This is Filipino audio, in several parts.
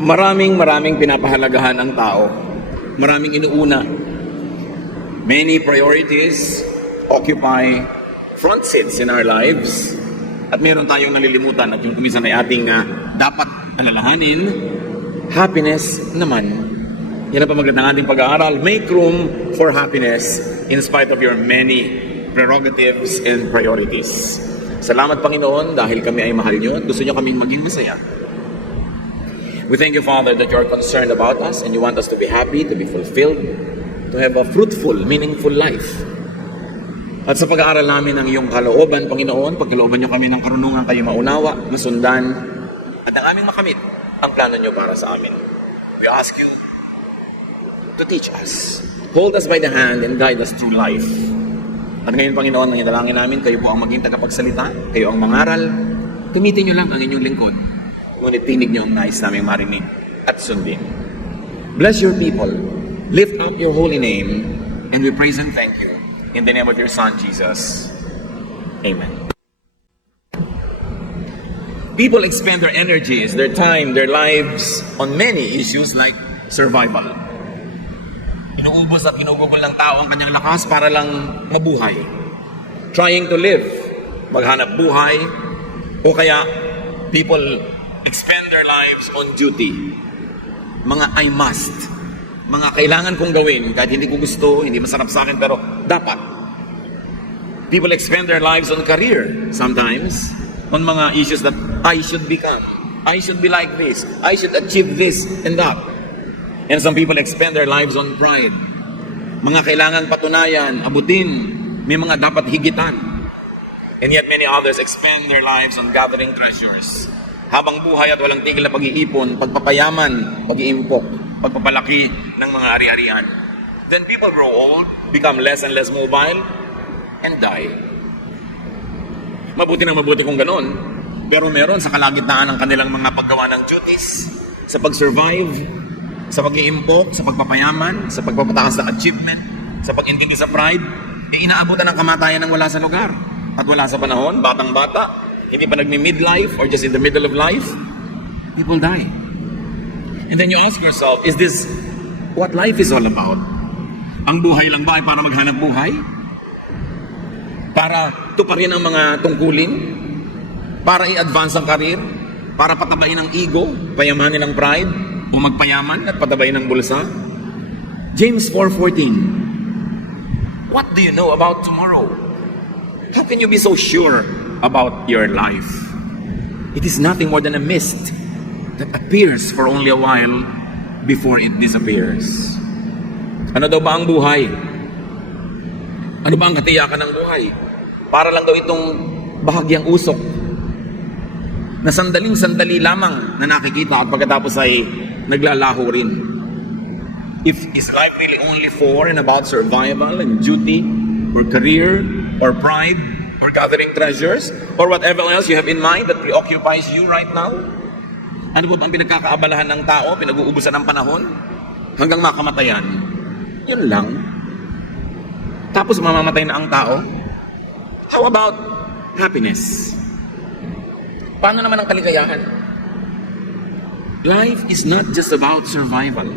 Maraming pinapahalagahan ang tao. Maraming inuuna. Many priorities occupy front seats in our lives. At meron tayong nalilimutan at yung kumisan ay ating dapat alalahanin. Happiness naman. Yan ang pamagat ng ating pag-aaral. Make room for happiness in spite of your many prerogatives and priorities. Salamat Panginoon dahil kami ay mahal niyo at gusto niyo kaming maging masaya. We thank you, Father, that you are concerned about us and you want us to be happy, to be fulfilled, to have a fruitful, meaningful life. At sa pag-aaral namin ng iyong kalooban, Panginoon, pagkalooban niyo kami ng karunungan kayo maunawa, masundan, at ang aming makamit ang plano niyo para sa amin. We ask you to teach us. Hold us by the hand and guide us through life. At ngayon, Panginoon, ang idalangin namin, kayo po ang maging tagapagsalita, kayo ang mangaral, gamitin niyo lang ang inyong lingkod. Ngunit tinig niyo ang nais naming marinig at sundin. Bless your people. Lift up your holy name. And we praise and thank you. In the name of your Son, Jesus. Amen. People expend their energies, their time, their lives on many issues like survival. Inuubos at ginugugol ng tao ang kanyang lakas para lang mabuhay. Trying to live, maghanap buhay, o kaya people expend their lives on duty. Mga I must. Mga kailangan kong gawin kahit hindi ko gusto, hindi masarap sa akin, pero dapat. People expend their lives on career sometimes, on mga issues that I should become. I should be like this. I should achieve this and that. And some people expend their lives on pride. Mga kailangan patunayan, abutin, may mga dapat higitan. And yet many others expend their lives on gathering treasures. Habang buhay at walang tigil na pag-iipon, pagpapayaman, pag-iimpok, pagpapalaki ng mga ari-arian. Then people grow old, become less and less mobile, and die. Mabuti kung ganon. Pero meron sa kalagitnaan ng kanilang mga paggawa ng duties, sa pag-survive, sa pag-iimpok, sa pagpapayaman, sa pagpapataas ng achievement, sa pag-intindi sa pride, inaabutan ng kamatayan ng wala sa lugar. At wala sa panahon, batang-bata, hindi pa nagmi-midlife or just in the middle of life, people die. And then you ask yourself, is this what life is all about? Ang buhay lang ba ay para maghanap buhay? Para tuparin ang mga tungkulin? Para i-advance ang karir? Para patabain ang ego? Payamanin ang pride? O magpayaman at patabain ang bulsa? James 4:14. What do you know about tomorrow? How can you be so sure about your life? It is nothing more than a mist that appears for only a while before it disappears. Ano daw ba ang buhay? Ano ba ang katiyakan ng buhay? Para lang daw itong bahagyang usok na sandaling-sandali lamang na nakikita at pagkatapos ay naglalaho rin. Is life really only for and about survival and duty or career or pride or gathering treasures, or whatever else you have in mind that preoccupies you right now? Ano po ba ang pinagkakaabalahan ng tao, pinag-uubusan ng panahon, hanggang makamatayan? Yun lang. Tapos mamamatay na ang tao? How about happiness? Paano naman ang kaligayahan? Life is not just about survival.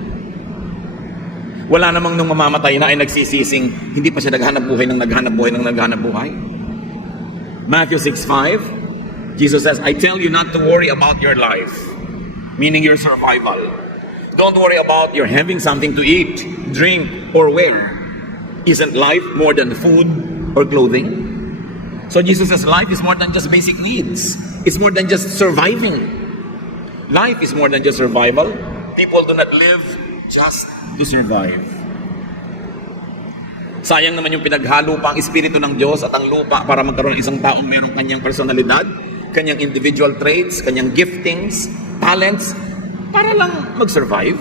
Wala namang nung mamamatay na ay nagsisising, hindi pa siya naghanap buhay. Matthew 6:5, Jesus says, I tell you not to worry about your life, meaning your survival. Don't worry about your having something to eat, drink, or wear. Isn't life more than food or clothing? So Jesus says life is more than just basic needs. It's more than just surviving. Life is more than just survival. People do not live just to survive. Sayang naman yung pinaghalo pa ang Espiritu ng Diyos at ang lupa para magkaroon ng isang taong merong kanyang personalidad, kanyang individual traits, kanyang giftings, talents, para lang mag-survive.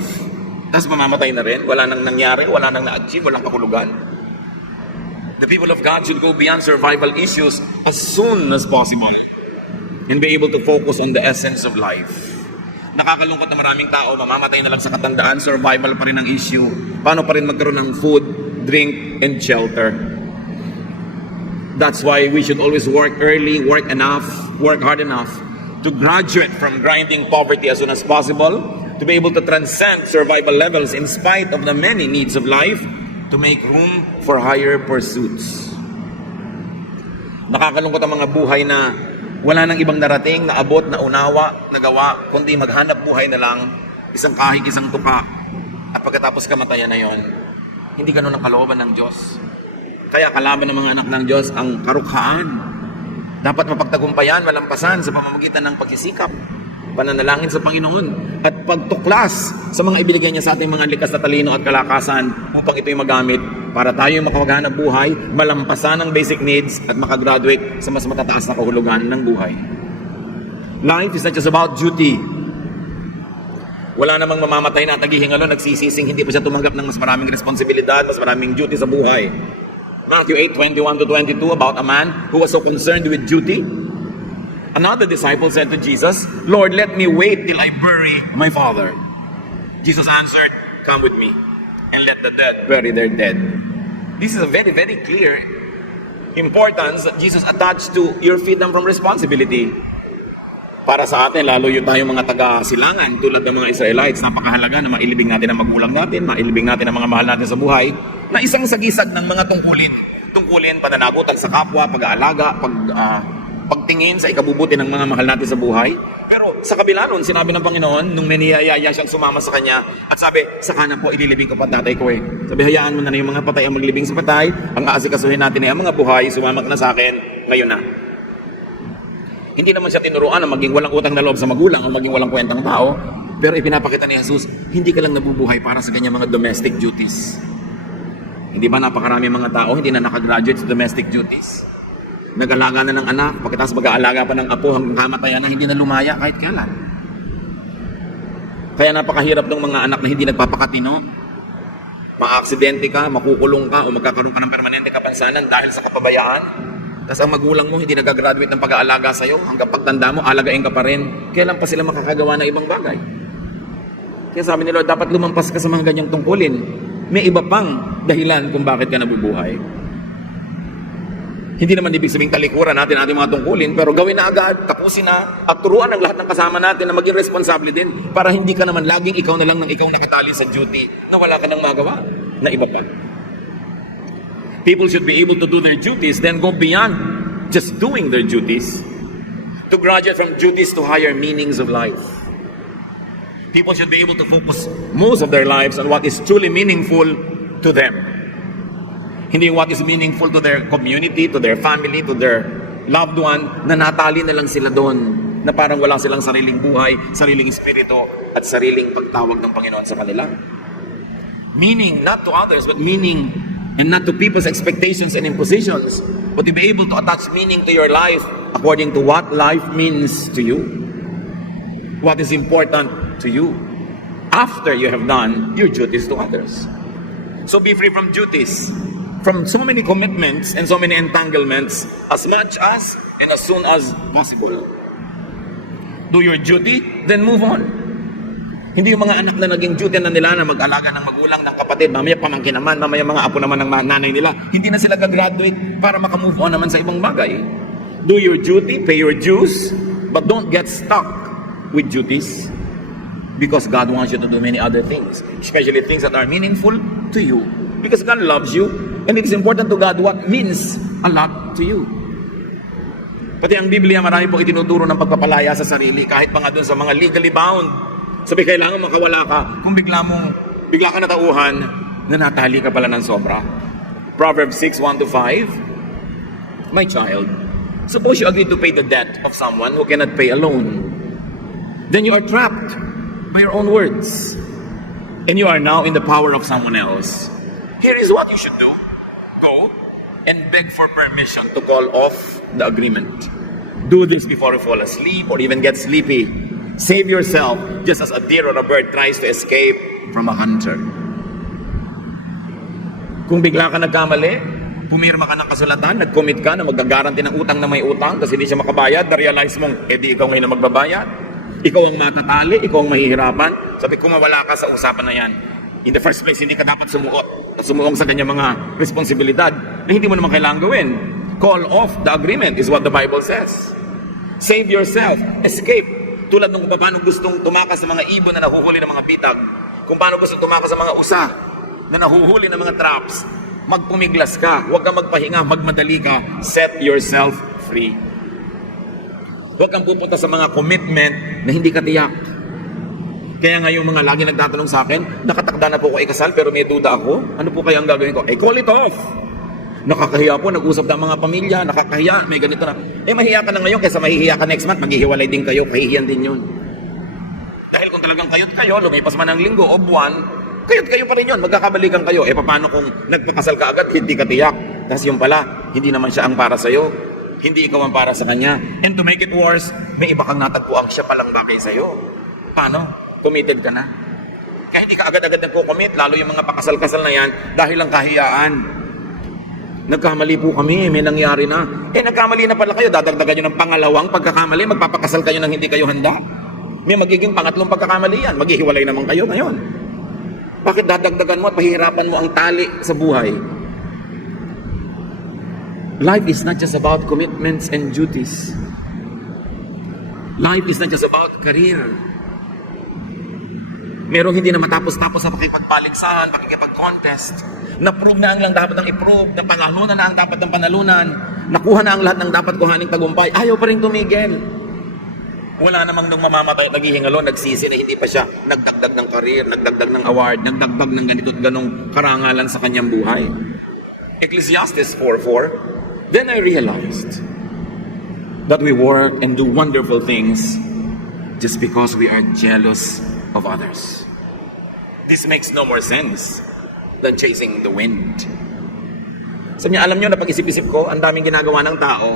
Tapos mamamatay na rin, wala nang nangyari, wala nang na-achieve, walang kahulugan. The people of God should go beyond survival issues as soon as possible and be able to focus on the essence of life. Nakakalungkot na maraming tao, mamamatay na lang sa katandaan, survival pa rin ang issue. Paano pa rin magkaroon ng food, drink, and shelter? That's why we should always work early, work hard enough to graduate from grinding poverty as soon as possible, to to be able to transcend survival levels in spite of the many needs of life, to make room for higher pursuits. Nakakalungkot ang mga buhay na wala nang ibang narating, na abot, na unawa, nagawa, kundi maghanap buhay na lang, isang kahig, isang tuka, at pagkatapos kamatayan na yon. Hindi ganun ang kalooban ng Diyos. Kaya kalaban ng mga anak ng Diyos ang karukhaan. Dapat mapagtagumpayan, malampasan sa pamamagitan ng pagsisikap, pananalangin sa Panginoon, at pagtuklas sa mga ibinigay niya sa ating mga likas na talino at kalakasan upang ito'y magamit para tayo makapaghanap buhay, malampasan ang basic needs at makagraduate sa mas matataas na kahulugan ng buhay. Life is not just about duty. Wala namang mamamatay na naghihingalo, nagsisising, hindi pa siya tumanggap ng mas maraming responsibilidad, mas maraming duty sa buhay. Matthew 8:21-22 about a man who was so concerned with duty. Another disciple said to Jesus, "Lord, let me wait till I bury my father." Jesus answered, "Come with me and let the dead bury their dead." This is a very, very clear importance that Jesus attached to your freedom from responsibility. Para sa atin, lalo yung tayong mga taga-silangan tulad ng mga Israelites, napakahalaga na mailibing natin ang magulang natin, mailibing natin ang mga mahal natin sa buhay, na isang sagisag ng mga tungkulin. Tungkulin, pananagutan sa kapwa, pag-aalaga, pagtingin sa ikabubuti ng mga mahal natin sa buhay. Pero sa kabila nun, sinabi ng Panginoon, nung may niyayaya siyang sumama sa kanya, at sabi, "Saka na po ililibing ko pa tatay ko eh." Sabi, "Hayaan mo na yung mga patay ang maglibing sa patay, ang aasikasuhin natin ay ang mga buhay, sumama ka na sa akin, ngayon na." Hindi naman siya tinuruan na maging walang utang na loob sa magulang o maging walang kwentang tao, pero ipinapakita ni Jesus, hindi ka lang nabubuhay para sa kanya mga domestic duties. Hindi ba napakarami mga tao hindi na nakagraduate sa domestic duties? Nag-alaga na ng anak, pagkatapos mag-aalaga pa ng apo hanggang kamatayan na hindi na lumaya kahit kailan. Kaya napakahirap ng mga anak na hindi nagpapakatino. Ma-aksidente ka, makukulong ka, o magkakaroon ka ng permanente kapansanan dahil sa kapabayaan. Tapos ang magulang mo hindi nag-graduate ng pag-aalaga sa'yo, hanggang pagtanda mo, alagain ka pa rin. Kailan pa sila makakagawa ng ibang bagay? Kaya sabi ni Lord, dapat lumampas ka sa mga ganyang tungkulin. May iba pang dahilan kung bakit ka nabubuhay. Hindi naman ibig sabihin talikuran natin ating mga tungkulin, pero gawin na agad, tapusin na, at turuan ang lahat ng kasama natin na maging responsable din para hindi ka naman laging ikaw na lang ng ikaw nakatali sa duty na wala ka nang magawa na iba pa. People should be able to do their duties, then go beyond just doing their duties, to graduate from duties to higher meanings of life. People should be able to focus most of their lives on what is truly meaningful to them. Hindi what is meaningful to their community, to their family, to their loved one, na natali na lang sila doon, na parang wala silang sariling buhay, sariling espiritu, at sariling pagtawag ng Panginoon sa kanila. Meaning, not to others, but meaning, and not to people's expectations and impositions, but to be able to attach meaning to your life according to what life means to you. What is important to you after you have done your duties to others. So be free from duties, from so many commitments and so many entanglements, as much as and as soon as possible. Do your duty, then move on. Hindi yung mga anak na naging duty na nila na mag-alaga ng magulang, ng kapatid, mamaya pamangkin naman, mamaya mga apo naman ng nanay nila. Hindi na sila gagraduate para makamove on naman sa ibang bagay. Do your duty, pay your dues, but don't get stuck with duties, because God wants you to do many other things, especially things that are meaningful to you, because God loves you, and it is important to God what means a lot to you. Pati ang Biblia, marami pong itinuturo ng pagpapalaya sa sarili, kahit pa nga dun sa mga legally bound. Sabi, kailangan makawala ka kung bigla ka natauhan na natali ka pala ng sobra. Proverbs 6:1-5, "My child, suppose you agree to pay the debt of someone who cannot pay alone. Then you are trapped by your own words, and you are now in the power of someone else. Here is what you should do. Go and beg for permission to call off the agreement. Do this before you fall asleep or even get sleepy. Save yourself just as a deer or a bird tries to escape from a hunter." Kung bigla ka nagkamali, pumirma ka ng kasulatan, nag-commit ka na magagaranti ng utang na may utang kasi hindi siya makabayad, na-realize mong, di ikaw ngayon na magbabayad. Ikaw ang matatali, ikaw ang mahihirapan. Sabi, kung mawala ka sa usapan na yan, in the first place, hindi ka dapat sumuot at sumuong sa kanyang mga responsibilidad na hindi mo naman kailangan gawin. Call off the agreement is what the Bible says. Save yourself, escape Tulad nung kung paano gustong tumakas sa mga ibon na nahuhuli ng mga bitag, kung paano gustong tumakas sa mga usa na nahuhuli ng mga traps, magpumiglas ka, huwag kang magpahinga, magmadali ka, set yourself free. Huwag kang pupunta sa mga commitment na hindi ka tiyak. Kaya nga yung mga lagi nagtatanong sa akin, nakatakda na po ako ikasal pero may duda ako, ano po kaya ang gagawin ko? Call it off! Nakakahiya po, nag-usap ng mga pamilya, nakakahiya, may ganito na. Mahihiya ka na ngayon kaysa mahihiya ka next month, maghihiwalay din kayo, kahihiyan din yun. Dahil kung talagang kayot kayo, lumipas man ng linggo o buwan, kayot kayo pa rin yun, magkakabalikan kayo. Paano kung nagpakasal ka agad, hindi ka tiyak. Tapos yung pala, hindi naman siya ang para sa'yo. Hindi ikaw ang para sa kanya. And to make it worse, may iba kang natagpuang siya palang bagay sa'yo. Paano? Committed ka na. Kaya hindi ka agad-agad nagko-commit, lalo yung mga pakasal-kasal na yan, dahil lang kahiyaan. Nagkamali po kami, may nangyari na. Nagkamali na pala kayo, dadagdagan nyo ng pangalawang pagkakamali, magpapakasal kayo nang hindi kayo handa. May magiging pangatlong pagkakamali yan, maghihiwalay naman kayo ngayon. Bakit dadagdagan mo at pahihirapan mo ang tali sa buhay? Life is not just about commitments and duties. Life is not just about career. Merong hindi na matapos-tapos sa pakipagpaligsahan, pakikipag-contest. Na-prove na ang lang dapat ang i-prove, na panalunan na ang dapat ng panalunan, nakuha na ang lahat ng dapat kuhaning tagumpay, ayaw pa rin tumigil. Wala namang nung mamamatay at naghihingalo, nagsisi na hindi pa siya nagdagdag ng career, nagdagdag ng award, nagdagdag ng ganito at ganong karangalan sa kanyang buhay. Ecclesiastes 4:4, then I realized that we work and do wonderful things just because we are jealous of others. This makes no more sense than chasing the wind. Sabi niya, alam niyo, napag-isip-isip ko, ang daming ginagawa ng tao,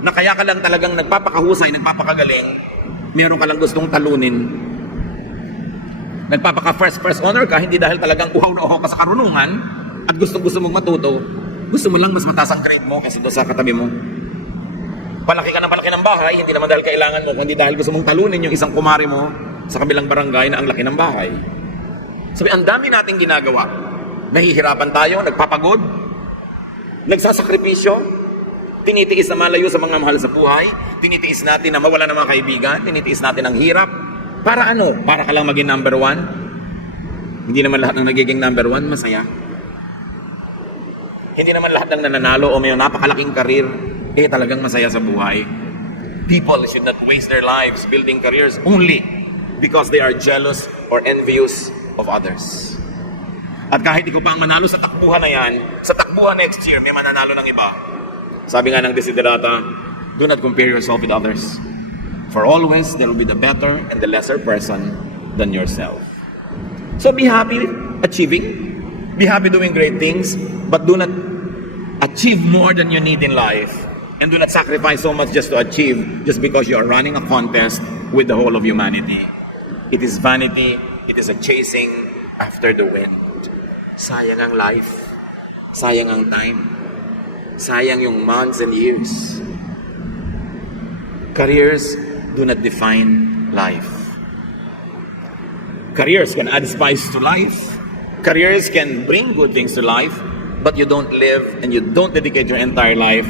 na kaya ka lang talagang nagpapakahusay, nagpapakagaling, meron ka lang gustong talunin. Nagpapaka-first honor ka, hindi dahil talagang uhaw na uhaw ka sa karunungan, at gusto mong matuto, gusto mo lang mas mataas ang grade mo kaysa doon sa katabi mo. Palaki ka ng palaki ng bahay, hindi naman dahil kailangan mo, kundi dahil gusto mong talunin yung isang kumari mo sa kabilang barangay na ang laki ng bahay. Sabi, ang dami nating ginagawa. Nahihirapan tayo, nagpapagod, nagsasakripisyo, tinitiis na malayo sa mga mahal sa buhay, tinitiis natin na mawala ng mga kaibigan, tinitiis natin ang hirap. Para ano? Para ka lang maging number one? Hindi naman lahat ng nagiging number one masaya. Hindi naman lahat ng nananalo o may napakalaking karir, talagang masaya sa buhay. People should not waste their lives building careers only because they are jealous or envious of others. At kahit ikaw pa ang manalo sa takbuhan na yan, sa takbuhan next year, may mananalo ng iba. Sabi nga ng Desiderata, do not compare yourself with others. For always, there will be the better and the lesser person than yourself. So be happy achieving. Be happy doing great things, but do not achieve more than you need in life. And do not sacrifice so much just to achieve, just because you are running a contest with the whole of humanity. It is vanity. It is a chasing after the wind. Sayang ang life. Sayang ang time. Sayang yung months and years. Careers do not define life. Careers can add spice to life. Careers can bring good things to life, but you don't live and you don't dedicate your entire life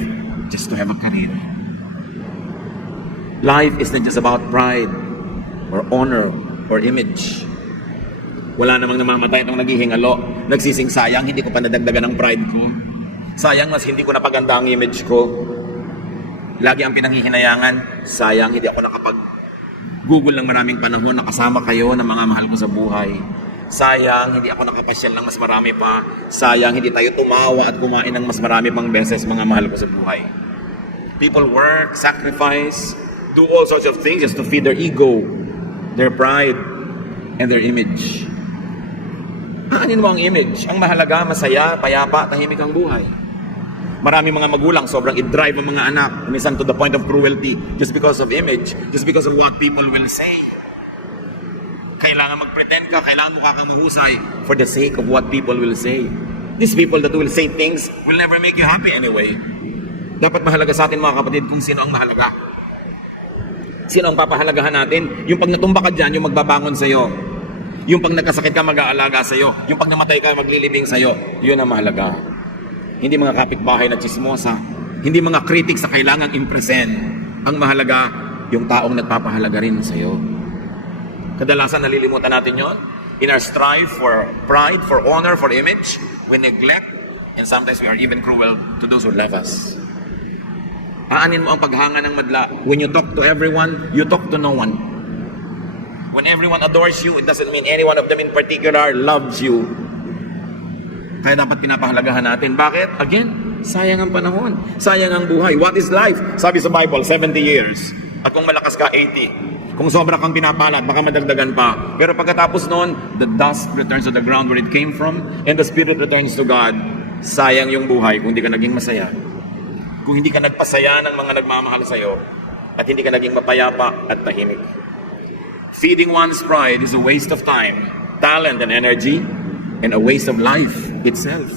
just to have a career. Life is not just about pride or honor or image. Wala namang namamatay itong naghihingalo, nagsising sayang, hindi ko pa nadagdagan ng pride ko. Sayang, mas hindi ko napaganda ang image ko. Lagi ang pinanghihinayangan, sayang, hindi ako nakapag-google ng maraming panahon, nakasama kayo ng mga mahal ko sa buhay. Sayang, hindi ako nakapasyal ng mas marami pa. Sayang, hindi tayo tumawa at kumain ng mas marami pang beses mga mahal ko sa buhay. People work, sacrifice, do all sorts of things just to feed their ego, their pride, and their image. Aanin mo ang image. Ang mahalaga, masaya, payapa, tahimik ang buhay. Maraming mga magulang, sobrang i-drive ang mga anak, minsan to the point of cruelty, just because of image, just because of what people will say. Kailangan mag-pretend ka, kailangan mukha kang mahusay for the sake of what people will say. These people that will say things will never make you happy anyway. Dapat mahalaga sa atin mga kapatid kung sino ang mahalaga. Sino ang papahalagahan natin? Yung pag natumba ka dyan, yung magbabangon sa'yo. Yung pag nagkasakit ka, mag-aalaga sa'yo. Yung pag namatay ka, maglilibing sa'yo. Yun ang mahalaga. Hindi mga kapitbahay na chismosa. Hindi mga critics sa kailangang impresen. Ang mahalaga, yung taong nagpapahalaga rin sa'yo. Kadalasan nalilimutan natin yon. In our strive for pride, for honor, for image, we neglect, and sometimes we are even cruel to those who love us. Aanin mo ang paghanga ng madla. When you talk to everyone, you talk to no one. When everyone adores you, it doesn't mean any one of them in particular loves you. Kaya dapat pinapahalagahan natin. Bakit? Again, sayang ang panahon. Sayang ang buhay. What is life? Sabi sa Bible, 70 years. At kung malakas ka, 80. Kung sobra kang pinapalad, baka madagdagan pa. Pero pagkatapos noon, the dust returns to the ground where it came from, and the spirit returns to God. Sayang yung buhay kung hindi ka naging masaya. Kung hindi ka nagpasaya ng mga nagmamahal sa'yo, at hindi ka naging mapayapa at tahimik. Feeding one's pride is a waste of time, talent, and energy, and a waste of life itself.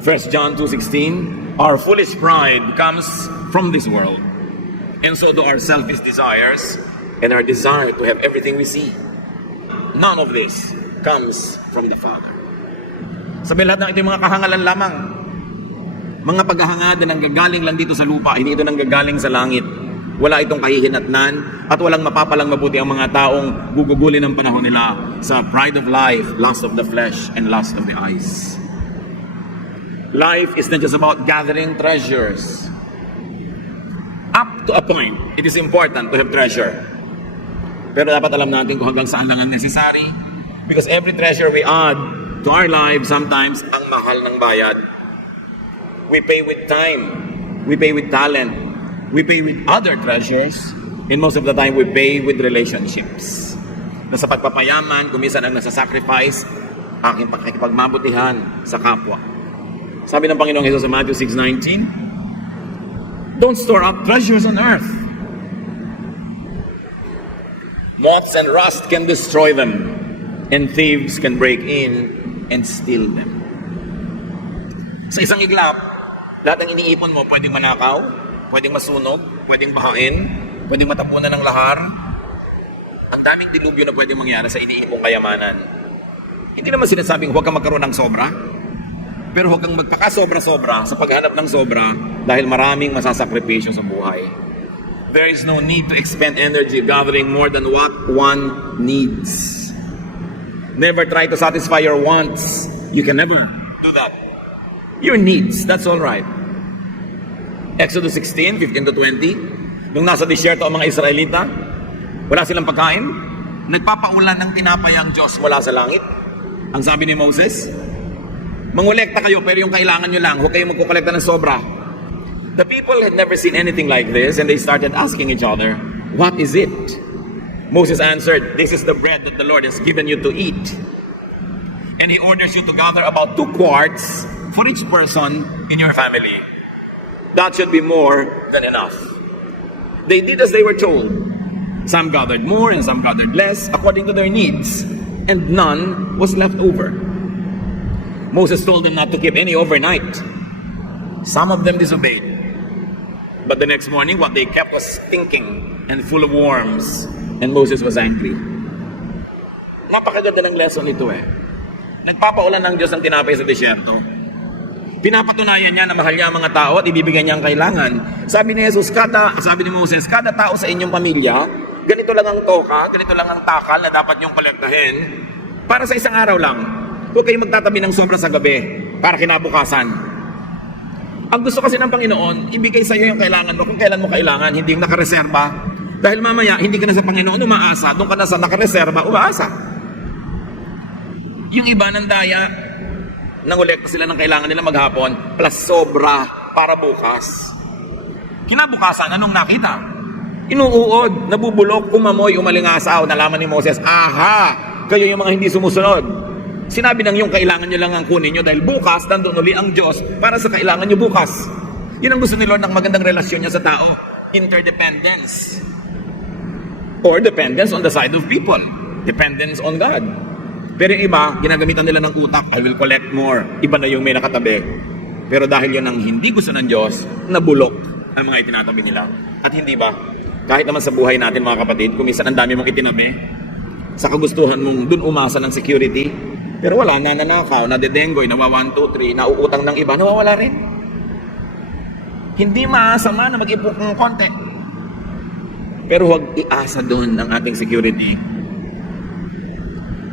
1 John 2:16, our foolish pride comes from this world. And so do our selfish desires and our desire to have everything we see. None of this comes from the Father. Sabi lahat ng ito yung mga kahangalan lamang. Mga paghahangad na nanggagaling lang dito sa lupa, hindi ito nanggagaling sa langit. Wala itong kahihinatnan at walang mapapalang mabuti ang mga taong gugugulin ng panahon nila sa pride of life, lust of the flesh, and lust of the eyes. Life is not just about gathering treasures. Up to a point, it is important to have treasure. Pero dapat alam natin kung hanggang saan lang ang necessary. Because every treasure we add to our lives, sometimes ang mahal ng bayad. We pay with time. We pay with talent. We pay with other treasures. And most of the time, we pay with relationships. Na sa pagpapayaman, kumisan ang nasasacrifice, aking pakikipagmabutihan sa kapwa. Sabi ng Panginoong Jesus sa Matthew 6:19, don't store up treasures on earth. Moths and rust can destroy them, and thieves can break in and steal them. Sa isang iglap, lahat ng iniipon mo pwedeng manakaw, pwedeng masunog, pwedeng bahain, pwedeng matapunan ng lahar. Ang daming dilubyo na pwedeng mangyari sa iniipong kayamanan. Hindi naman sinasabing huwag kang magkaroon ng sobra, pero huwag kang magpakasobra-sobra sa paghanap ng sobra dahil maraming masasakripisyo sa buhay. There is no need to expend energy gathering more than what one needs. Never try to satisfy your wants. You can never do that. Your needs, that's all right. Exodus 16:15-20, nung nasa disyerto ang mga Israelita, wala silang pagkain, nagpapaulan ng tinapay ang Diyos mula sa langit. Ang sabi ni Moses, mangolekta kayo pero yung kailangan nyo lang, huwag kayong magkukolekta ng sobra. The people had never seen anything like this and they started asking each other, what is it? Moses answered, this is the bread that the Lord has given you to eat. And he orders you to gather about 2 quarts for each person in your family. That should be more than enough. They did as they were told. Some gathered more and some gathered less according to their needs, and none was left over. Moses told them not to keep any overnight. Some of them disobeyed. But the next morning, what they kept was stinking and full of worms, and Moses was angry. Napakaganda ng lesson ito eh. Nagpapaulan ng Diyos ang tinapay sa disyerto. Pinapatunayan niya na mahal niya ang mga tao at ibibigay niya ang kailangan. Sabi ni Jesus, sabi ni Moses, kada tao sa inyong pamilya, ganito lang ang toka, ganito lang ang takal na dapat niyong kolektahin para sa isang araw lang. Huwag kayong magtatabi ng sobra sa gabi para kinabukasan. Ang gusto kasi ng Panginoon, ibigay sa iyo yung kailangan mo kung kailan mo kailangan, hindi yung nakareserba. Dahil mamaya, hindi ka na sa Panginoon umaasa, doon ka na sa nakareserba, umaasa. Yung iba ng daya, nangolekta sila ng kailangan nila maghapon, plus sobra para bukas. Kinabukasan, anong nakita? Inuuod, nabubulok, umamoy, umalingasaw, nalaman ni Moses, aha, kayo yung mga hindi sumusunod. Sinabi ng yung kailangan nyo lang ang kunin nyo dahil bukas, nandun uli ang Diyos para sa kailangan nyo bukas. Yun ang gusto ni Lord ng magandang relasyon niya sa tao. Interdependence. Or dependence on the side of people. Dependence on God. Pero yung iba, ginagamitan nila ng utak, I will collect more. Iba na yung may nakatabi. Pero dahil yun ang hindi gusto ng Diyos, nabulok ang mga itinatabi nila. At hindi ba, kahit naman sa buhay natin mga kapatid, kung minsan ang dami mong itinabi, sa kagustuhan mong dun umasa ng security, pero wala, nananakaw, nadedengoy, nawa 1, 2, 3, nauutang ng iba, nawawala rin. Hindi masama na mag-ipon ng konti. Pero huwag iasa doon ang ating security.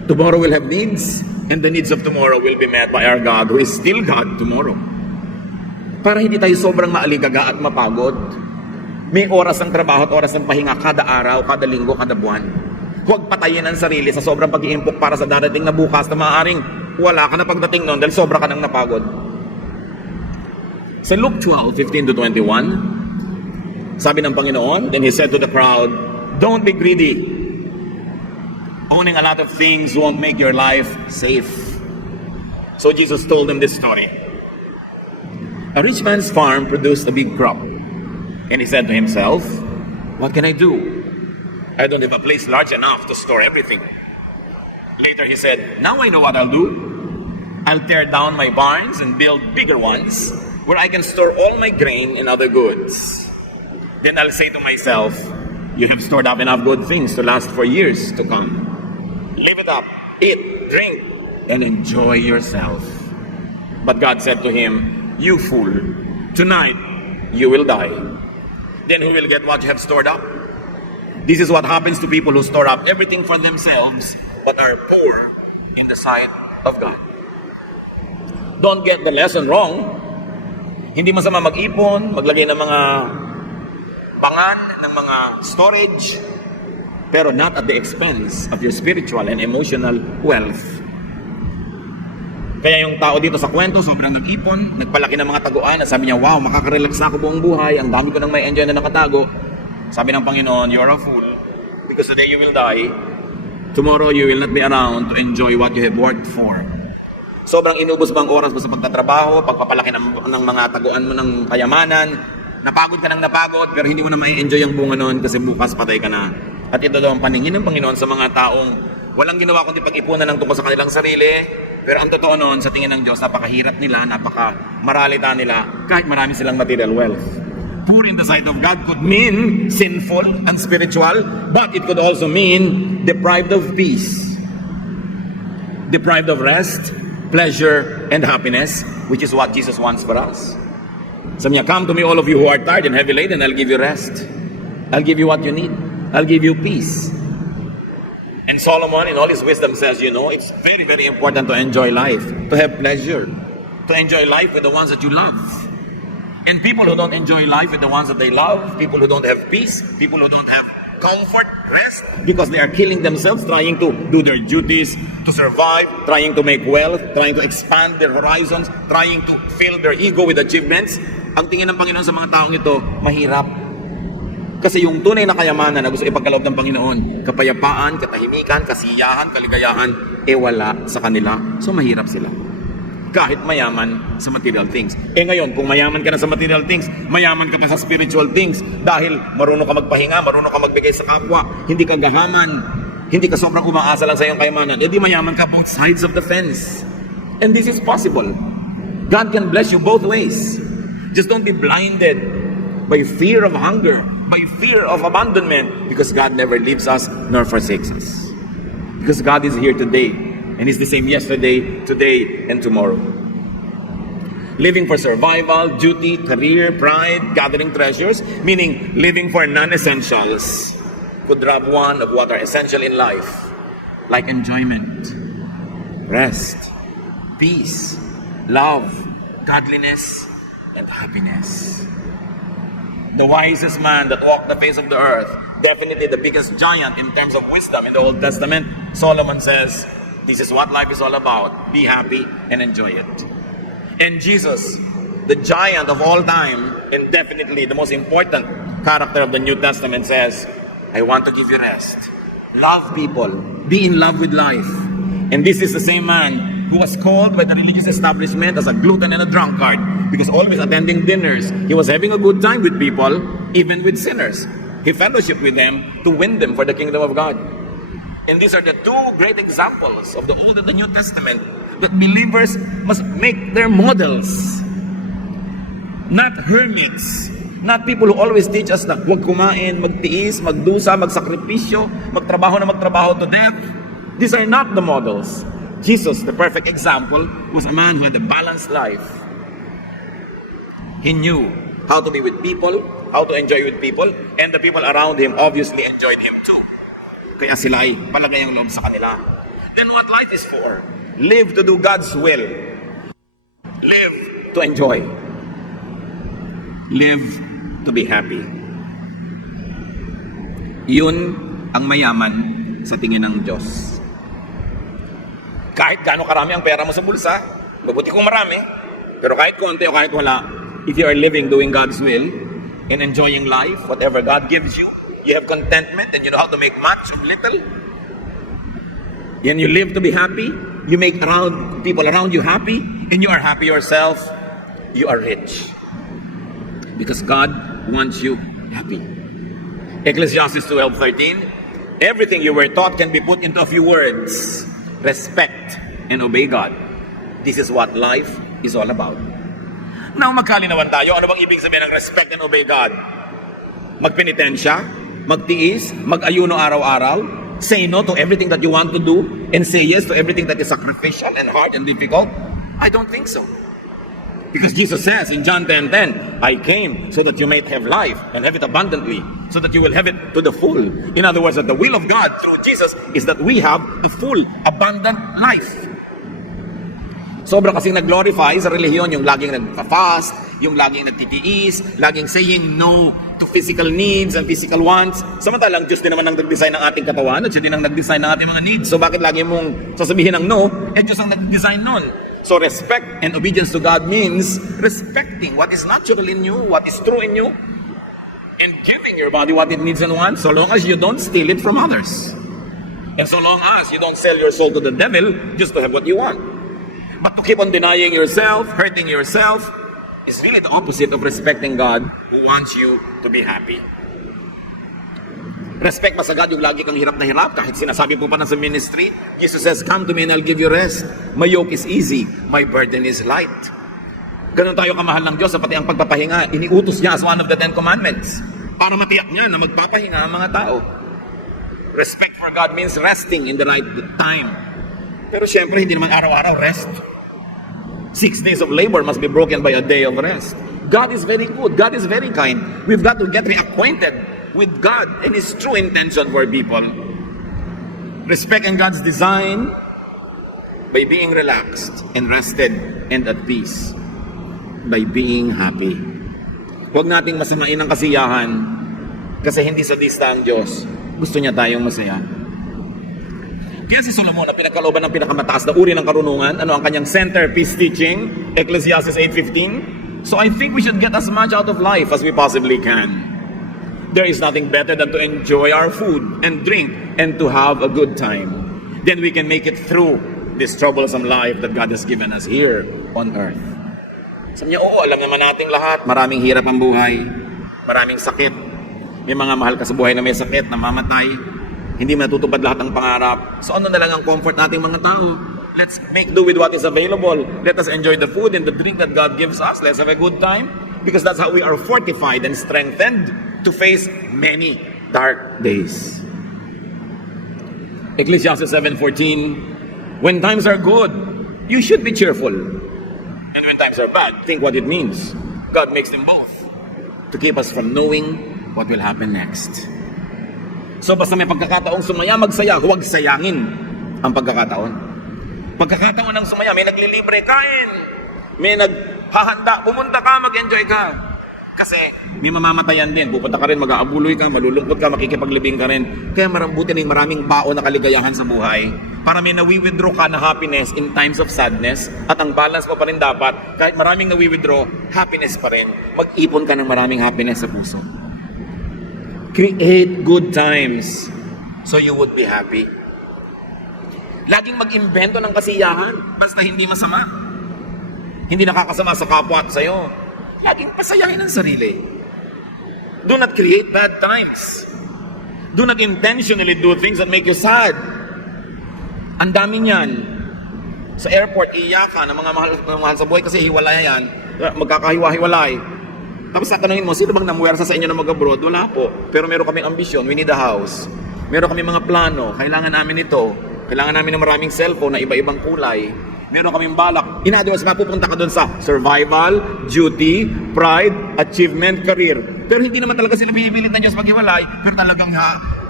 Tomorrow will have needs, and the needs of tomorrow will be met by our God, who is still God tomorrow. Para hindi tayo sobrang maaligaga at mapagod. May oras ng trabaho at oras ng pahinga kada araw, kada linggo, kada buwan. Huwag patayin ang sarili sa sobrang pag-iimpok para sa darating na bukas na maaaring wala ka na pagdating noon dahil sobra ka nang napagod. Sa Luke 12:15 to 21, sabi ng Panginoon, then He said to the crowd, "Don't be greedy. Owning a lot of things won't make your life safe." So Jesus told them this story. A rich man's farm produced a big crop. And he said to himself, "What can I do? I don't have a place large enough to store everything." Later he said, "Now I know what I'll do. I'll tear down my barns and build bigger ones where I can store all my grain and other goods. Then I'll say to myself, you have stored up enough good things to last for years to come. Live it up, eat, drink, and enjoy yourself." But God said to him, "You fool, tonight you will die. Then who will get what you have stored up?" This is what happens to people who store up everything for themselves but are poor in the sight of God. Don't get the lesson wrong. Hindi masama mag-ipon, maglagay ng mga pangan, ng mga storage, pero not at the expense of your spiritual and emotional wealth. Kaya yung tao dito sa kwento, sobrang nag-ipon, nagpalaki ng mga taguan, at sabi niya, wow, makaka-relax na ako buong buhay, ang dami ko nang may enjoy na nakatago. Sabi ng Panginoon, you're a fool, because today you will die, tomorrow you will not be around to enjoy what you have worked for. Sobrang inubos mo ang oras mo sa pagtatrabaho, pagpapalaki ng mga taguan mo ng kayamanan, napagod ka ng napagod, pero hindi mo na mai-enjoy ang bunga noon kasi bukas patay ka na. At ito daw ang paningin ng Panginoon sa mga taong walang ginawa kundi pag-ipunan ng tungkol sa kanilang sarili, pero ang totoo noon, sa tingin ng Diyos, napakahirap nila, napakamaralita nila, kahit marami silang material wealth. Poor in the sight of God could mean sinful and spiritual, but it could also mean deprived of peace, deprived of rest, pleasure, and happiness, which is what Jesus wants for us. Sabi niya, "Come to me all of you who are tired and heavy laden, I'll give you rest. I'll give you what you need. I'll give you peace." And Solomon in all his wisdom says, it's very, very important to enjoy life, to have pleasure, to enjoy life with the ones that you love. And people who don't enjoy life with the ones that they love, people who don't have peace, people who don't have comfort, rest, because they are killing themselves, trying to do their duties, to survive, trying to make wealth, trying to expand their horizons, trying to fill their ego with achievements. Ang tingin ng Panginoon sa mga taong ito, mahirap. Kasi yung tunay na kayamanan na gusto ipagkaloob ng Panginoon, kapayapaan, katahimikan, kasiyahan, kaligayahan, wala sa kanila. So mahirap sila. Kahit mayaman sa material things. Ngayon, kung mayaman ka na sa material things, mayaman ka pa sa spiritual things dahil marunong ka magpahinga, marunong ka magbigay sa kapwa, hindi ka gahaman, hindi ka sobrang umaasa lang sa iyong kayamanan, di mayaman ka both sides of the fence. And this is possible. God can bless you both ways. Just don't be blinded by fear of hunger, by fear of abandonment, because God never leaves us nor forsakes us. Because God is here today, and He's the same yesterday, today, and tomorrow. Living for survival, duty, career, pride, gathering treasures, meaning living for non-essentials, could rob one of what are essential in life, like enjoyment, rest, peace, love, godliness, and happiness. The wisest man that walked the face of the earth, definitely the biggest giant in terms of wisdom in the Old Testament, Solomon says, this is what life is all about. Be happy and enjoy it. And Jesus, the giant of all time, and definitely the most important character of the New Testament, says, I want to give you rest. Love people. Be in love with life. And this is the same man who was called by the religious establishment as a glutton and a drunkard because always attending dinners. He was having a good time with people, even with sinners. He fellowshiped with them to win them for the kingdom of God. And these are the two great examples of the Old and the New Testament that believers must make their models. Not hermits. Not people who always teach us na huwag kumain, magtiis, magdusa, magsakripisyo, magtrabaho na magtrabaho to death. These are not the models. Jesus, the perfect example, was a man who had a balanced life. He knew how to be with people, how to enjoy with people, and the people around him obviously enjoyed him too. Kaya sila ay palagay ang loob sa kanila. Then what life is for? Live to do God's will. Live to enjoy. Live to be happy. Yun ang mayaman sa tingin ng Diyos. Kahit gaano karami ang pera mo sa bulsa, mabuti kung marami, pero kahit konti o kahit wala, if you are living doing God's will and enjoying life, whatever God gives you, you have contentment and you know how to make much of little, and you live to be happy, you make people around you happy, and you are happy yourself, you are rich. Because God wants you happy. Ecclesiastes 12:13, everything you were taught can be put into a few words. Respect and obey God. This is what life is all about. Now, magkalinawan tayo. Ano bang ibig sabihin ng respect and obey God? Magpenitensya, magtiis, mag-ayuno araw-araw, say no to everything that you want to do, and say yes to everything that is sacrificial and hard and difficult? I don't think so. Because Jesus says in John 10:10, I came so that you might have life and have it abundantly, so that you will have it to the full. In other words, that the will of God through Jesus is that we have the full, abundant life. Sobra kasing nag-glorify sa relihiyon yung laging nag-fast, yung laging nagtitiis, laging saying no to physical needs and physical wants. Samantalang Diyos din naman ang nag-design ng ating katawan at siya din ang nag-design ng ating mga needs. So bakit lagi mong sasabihin ng no? Diyos ang nag-design nun. So respect and obedience to God means respecting what is natural in you, what is true in you, and giving your body what it needs and wants, so long as you don't steal it from others. And so long as you don't sell your soul to the devil just to have what you want. But to keep on denying yourself, hurting yourself, is really the opposite of respecting God who wants you to be happy. Respect ba sa God yung lagi kang hirap na hirap? Kahit sinasabi po pa na sa ministry, Jesus says, come to me and I'll give you rest. My yoke is easy, my burden is light. Ganun tayo kamahal ng Diyos, pati ang pagpapahinga, iniutos niya as one of the 10 commandments para matiyak niya na magpapahinga ang mga tao. Respect for God means resting in the right time. Pero syempre, hindi naman araw-araw rest. 6 days of labor must be broken by a day of rest. God is very good. God is very kind. We've got to get reacquainted with God and His true intention for people. Respect in God's design by being relaxed and rested and at peace. By being happy. Huwag nating masamain ang kasiyahan kasi hindi sadista ang Diyos. Gusto niya tayong masaya. Kaya si Solomon na pinagkalooban ng pinakamataas na uri ng karunungan, ano ang kanyang centerpiece teaching, Ecclesiastes 8:15. So I think we should get as much out of life as we possibly can. There is nothing better than to enjoy our food and drink and to have a good time. Then we can make it through this troublesome life that God has given us here on earth. Sabi niya, oo, alam naman nating lahat, maraming hirap ang buhay, maraming sakit. May mga mahal ka sa buhay na may sakit, namamatay, hindi matutupad lahat ng pangarap. So ano na lang ang comfort nating mga tao? Let's make do with what is available. Let us enjoy the food and the drink that God gives us. Let's have a good time because that's how we are fortified and strengthened to face many dark days. Ecclesiastes 7:14, when times are good, you should be cheerful. And when times are bad, think what it means. God makes them both to keep us from knowing what will happen next. So basta may pagkakataong sumaya, magsaya, huwag sayangin ang pagkakataon. Pagkakataon ng sumaya, may naglilibre, kain. May naghahanda, pumunta ka, mag-enjoy ka. Kasi may mamamatayan din. Pupunta ka rin, mag-aabuloy ka, malulungkot ka, makikipaglibing ka rin. Kaya buti na yung maraming bao na kaligayahan sa buhay. Para may nawi-withdraw ka na happiness in times of sadness. At ang balance pa rin dapat, kahit maraming nawi-withdraw, happiness pa rin. Mag-ipon ka ng maraming happiness sa puso. Create good times so you would be happy. Laging mag-imbento ng kasiyahan, basta hindi masama. Hindi nakakasama sa kapwa at sa'yo. Laging pasayahin ang sarili. Do not create bad times. Do not intentionally do things that make you sad. Ang dami niyan. Sa airport, iiyak ka ng mga mahal sa buhay kasi hiwalay yan. Magkakahiwa-hiwalay. Tapos tatanungin mo, sino bang namuwersa sa inyo na mag-abroad? Wala po. Pero meron kaming ambisyon. We need a house. Meron kaming mga plano. Kailangan namin ito. Kailangan namin ng maraming cellphone na iba-ibang kulay. Meron kaming balak. In other words, mapupunta ka doon sa survival, duty, pride, achievement, career. Pero hindi naman talaga sila pinipilit ng Diyos maghiwalay, pero talagang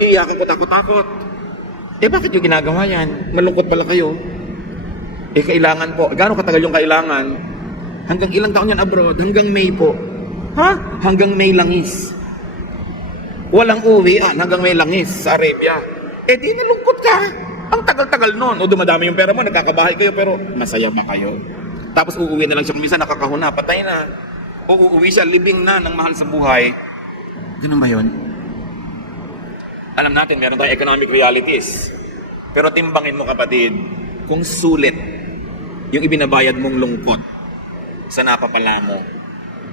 iiyakan ko takot-takot. Bakit yung ginagawa yan? Malungkot pala kayo. Kailangan po. Gaano katagal yung kailangan? Hanggang ilang taon yan abroad? Hanggang May po. Hanggang May langis. Walang uwian, hanggang May langis sa Arabia. Di nalungkot ka. Ang tagal-tagal nun. O dumadami yung pera mo, nagkakabahay kayo, pero masaya ba kayo? Tapos uuwi na lang siya, kumisa nakakahuna, patay na. O uuwi siya, libing na ng mahal sa buhay. Ganun ba yun? Alam natin, meron tayong economic realities. Pero timbangin mo kapatid, kung sulit yung ibinabayad mong lungkot sa napapala mo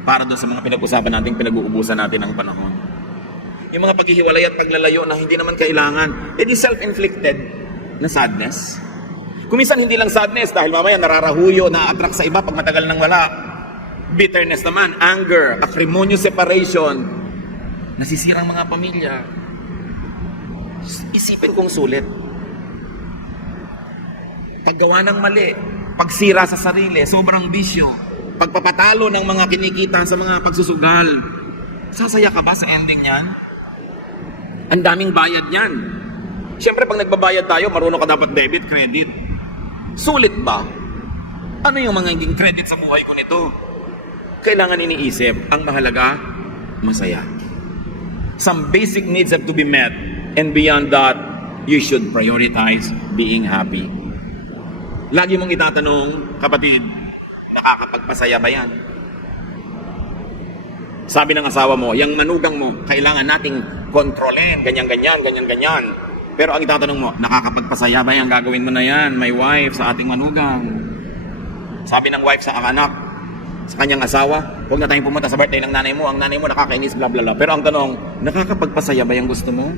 para doon sa mga pinag-usapan natin, pinag-uubusan natin ng panahon. Yung mga paghihiwalay at paglalayo na hindi naman kailangan, di self-inflicted na sadness. Kung minsan hindi lang sadness dahil mamaya nararahuyo, na-attract sa iba pag matagal nang wala. Bitterness naman, anger, acrimonious separation, nasisirang mga pamilya. Isipin kong sulit. Paggawa ng mali, pagsira sa sarili, sobrang bisyo, pagpapatalo ng mga kinikita sa mga pagsusugal. Sasaya ka ba sa ending niyan? Ang daming bayad niyan. Siyempre, pag nagbabayad tayo, marunong ka dapat debit, credit. Sulit ba? Ano yung mga hindi credit sa buhay ko nito? Kailangan iniisip, ang mahalaga, masaya. Some basic needs have to be met, and beyond that, you should prioritize being happy. Lagi mong itatanong, kapatid, nakakapagpasaya ba yan? Sabi ng asawa mo, yung manugang mo, kailangan nating kontrolin, ganyan. Pero ang itatanong mo, nakakapagpasaya ba yan? Gagawin mo na yan, my wife, sa ating manugang. Sabi ng wife sa anak, sa kanyang asawa, huwag na tayong pumunta sa birthday ng nanay mo, ang nanay mo nakakainis, bla bla bla. Pero ang tanong, nakakapagpasaya ba yung gusto mo?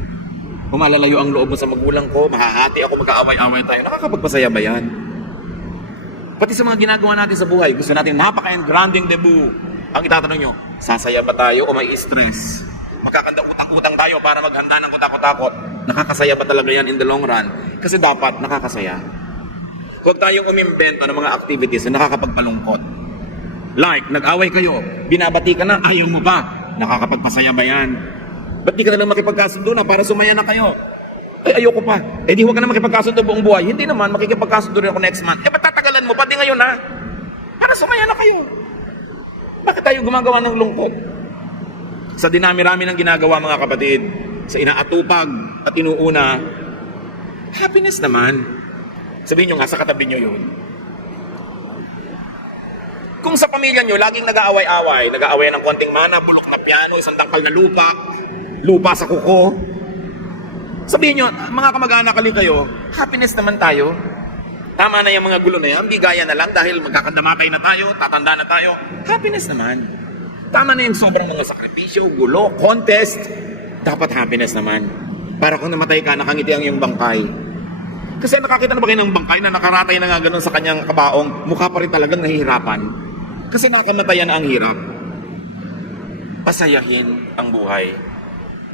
Kung malalayo ang loob mo sa magulang ko, mahahati ako, magkaaway-away tayo, nakakapagpasaya ba yan? Pati sa mga ginagawa natin sa buhay, gusto natin napaka-engranding debut. Ang itatanong nyo, sasaya ba tayo o may stress? Magkakanda utang-utang tayo para maghanda ng kutakot-takot. Nakakasaya ba talaga yan in the long run? Kasi dapat nakakasaya. Huwag tayong umimbento ng mga activities na nakakapagpalungkot. Like, nag-away kayo, binabati ka na, ayaw mo pa. Nakakapagpasaya ba yan? Ba't di ka na lang makipagkasundo na para sumaya na kayo? Ayoko pa. Di huwag ka na makipagkasundo buong buhay. Hindi naman, makikipagkasundo rin ako next month. Ba't tatagalan mo pa? Di ngayon na. Para sumaya na kayo. Bakit tayo gumagawa ng lungkot? Sa dinami-rami ng ginagawa mga kapatid, sa inaatupag at inuuna, happiness naman. Sabihin nyo nga, sa katabi nyo yun. Kung sa pamilya nyo, laging nag-aaway-away ng konting mana, bulok na piano, isang tangkal na lupa sa kuko. Sabihin nyo, mga kamag-anak kayo, happiness naman tayo. Tama na yung mga gulo na yan, bigaya na lang dahil magkakandamatay na tayo, tatanda na tayo. Happiness naman. Tama na yung sobrang mga sakripisyo, gulo, contest. Dapat happiness naman. Para kung namatay ka, nakangiti ang iyong bangkay. Kasi nakakita na ba kayo ng bangkay na nakaratay na nga ganun sa kanyang kabaong, mukha pa rin talagang nahihirapan. Kasi nakamatayan na ang hirap. Pasayahin ang buhay.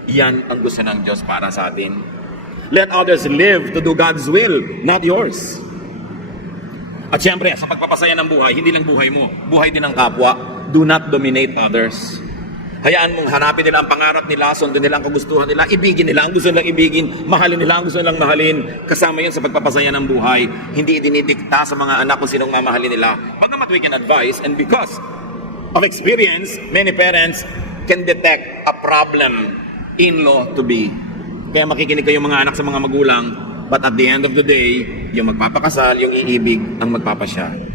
Yan ang gusto ng Diyos para sa atin. Let others live to do God's will, not yours. At syempre, sa pagpapasaya ng buhay, hindi lang buhay mo, buhay din ng kapwa. Do not dominate others. Hayaan mong hanapin nila ang pangarap nila, sundin nila ang kagustuhan nila, ibigin nila ang gusto nilang ibigin, mahalin nila ang gusto nilang mahalin. Kasama yun sa pagpapasaya ng buhay. Hindi idinidikta sa mga anak kung sinong mamahalin nila. Bagamat we can advise, and because of experience, many parents can detect a problem in-law to be. Kaya makikinig kayong mga anak sa mga magulang, but at the end of the day, yung magpapakasal, yung iibig, ang magpapasya.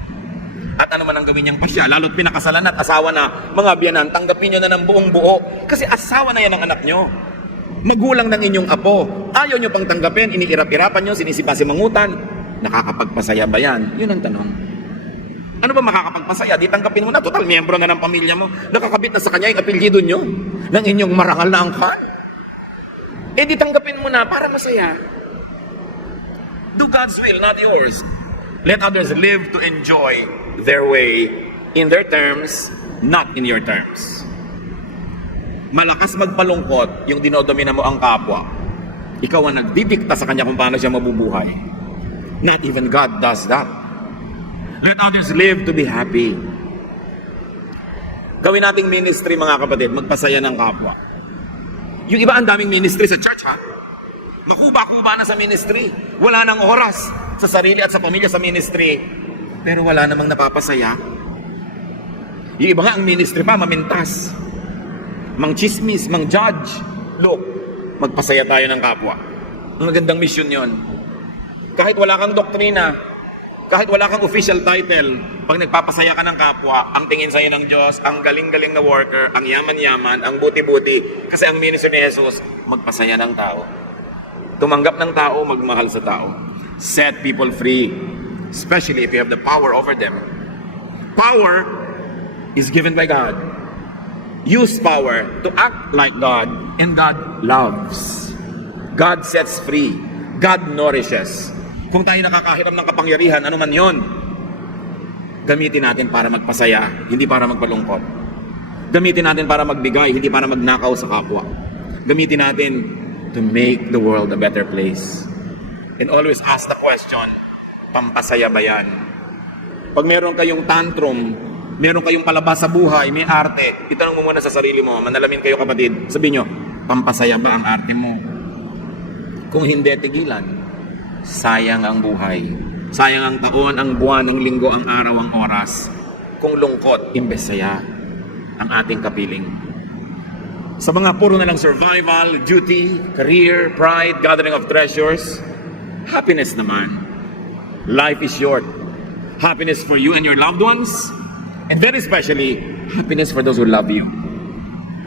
At ano man ang gawin niyang pasya, lalo't pinakasalan at asawa na, mga biyanan, tanggapin nyo na ng buong buo. Kasi asawa na yan ang anak nyo. Magulang ng inyong apo. Ayaw nyo pang tanggapin, iniirap-irapan nyo, sinisipa-simangutan. Nakakapagpasaya ba yan? Yun ang tanong. Ano ba makakapagpasaya? Di tanggapin mo na, total miyembro na ng pamilya mo. Nakakabit na sa kanya yung apelyido nyo ng inyong marangal na angkan. Di tanggapin mo na para masaya. Do God's will, not yours. Let others live to enjoy their way in their terms, not in your terms. Malakas magpalungkot yung dinodomina mo ang kapwa. Ikaw ang nagdidikta sa kanya kung paano siya mabubuhay. Not even God does that. Let others live to be happy. Gawin nating ministry, mga kapatid, magpasaya ng kapwa. Yung iba, ang daming ministry sa church, ha? Makuba-kuba na sa ministry. Wala nang oras sa sarili at sa pamilya sa ministry. Pero wala namang napapasaya. Yung iba nga, ang ministry pa, mamintas. Mang chismis, mang judge. Look, magpasaya tayo ng kapwa. Ang magandang mission yon. Kahit wala kang doktrina, kahit wala kang official title, pag nagpapasaya ka ng kapwa, ang tingin sa'yo ng Diyos, ang galing-galing na worker, ang yaman-yaman, ang buti-buti. Kasi ang ministry ni Jesus, magpasaya ng tao. Tumanggap ng tao, magmahal sa tao. Set people free, especially if you have the power over them. Power is given by God. Use power to act like God, and God loves. God sets free. God nourishes. Kung tayo nakakahiram ng kapangyarihan, ano man yon, gamitin natin para magpasaya, hindi para magpalungkot. Gamitin natin para magbigay, hindi para magnakaw sa kapwa. Gamitin natin to make the world a better place. And always ask the question, pampasaya ba yan? Pag meron kayong tantrum, meron kayong palabas sa buhay, may arte, itanong mo muna sa sarili mo, manalamin kayo kapatid, sabihin nyo, pampasaya ba ang arte mo? Kung hindi, tigilan. Sayang ang buhay. Sayang ang taon, ang buwan, ang linggo, ang araw, ang oras. Kung lungkot, imbes saya ang ating kapiling. Sa mga puro na lang survival, duty, career, pride, gathering of treasures, happiness naman. Life is short. Happiness for you and your loved ones, and very especially, happiness for those who love you.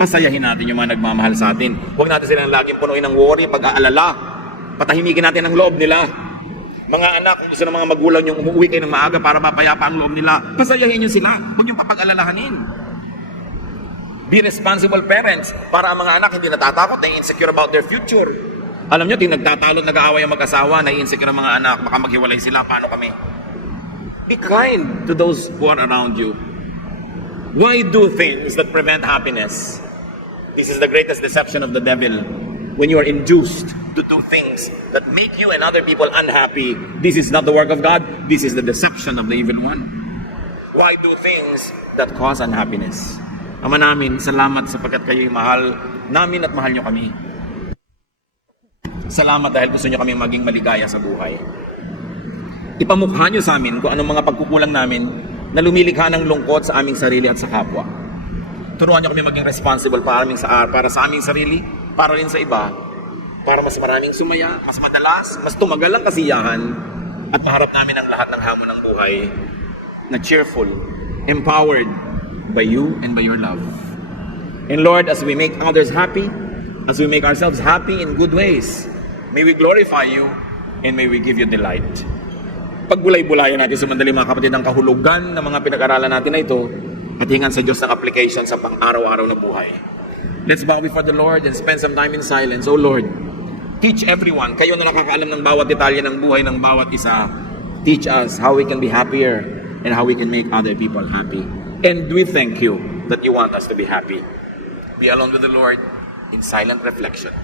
Pasayahin natin yung mga nagmamahal sa atin. Huwag natin silang laging punuin ng worry, pag-aalala. Patahimikin natin ang loob nila. Mga anak, kung gusto ng mga magulang yung umuwi kayo ng maaga para mapayapa ang loob nila, pasayahin nyo sila. Huwag yung papag-alalahanin. Be responsible parents para ang mga anak hindi natatakot, na insecure about their future. Alam nyo, nagtatalo, nag-aaway ang mag-asawa, na insecure ang mga anak, baka maghiwalay sila, paano kami? Be kind to those who are around you. Why do things that prevent happiness? This is the greatest deception of the devil. When you are induced to do things that make you and other people unhappy, this is not the work of God. This is the deception of the evil one. Why do things that cause unhappiness? Ama namin, salamat sapagkat kayo'y mahal namin at mahal nyo kami. Salamat dahil gusto nyo kami maging maligaya sa buhay. Ipamukha nyo sa amin kung anong mga pagkukulang namin na lumilikha ng lungkot sa aming sarili at sa kapwa. Turuan nyo kami maging responsible para sa aming sarili, para rin sa iba, para mas maraming sumaya, mas madalas, mas tumagal ang kasiyahan, at maharap namin ang lahat ng hamon ng buhay na cheerful, empowered by you and by your love. And Lord, as we make others happy, as we make ourselves happy in good ways, may we glorify you and may we give you delight. Pagbulay-bulayan natin sa mandali mga kapatid ang kahulugan ng mga pinag-aralan natin na ito at hingan sa Diyos ng application sa pang-araw-araw na buhay. Let's bow before the Lord and spend some time in silence. Oh Lord, teach everyone. Kayo na nakakaalam ng bawat detalye ng buhay ng bawat isa. Teach us how we can be happier and how we can make other people happy. And we thank you that you want us to be happy. Be alone with the Lord in silent reflection.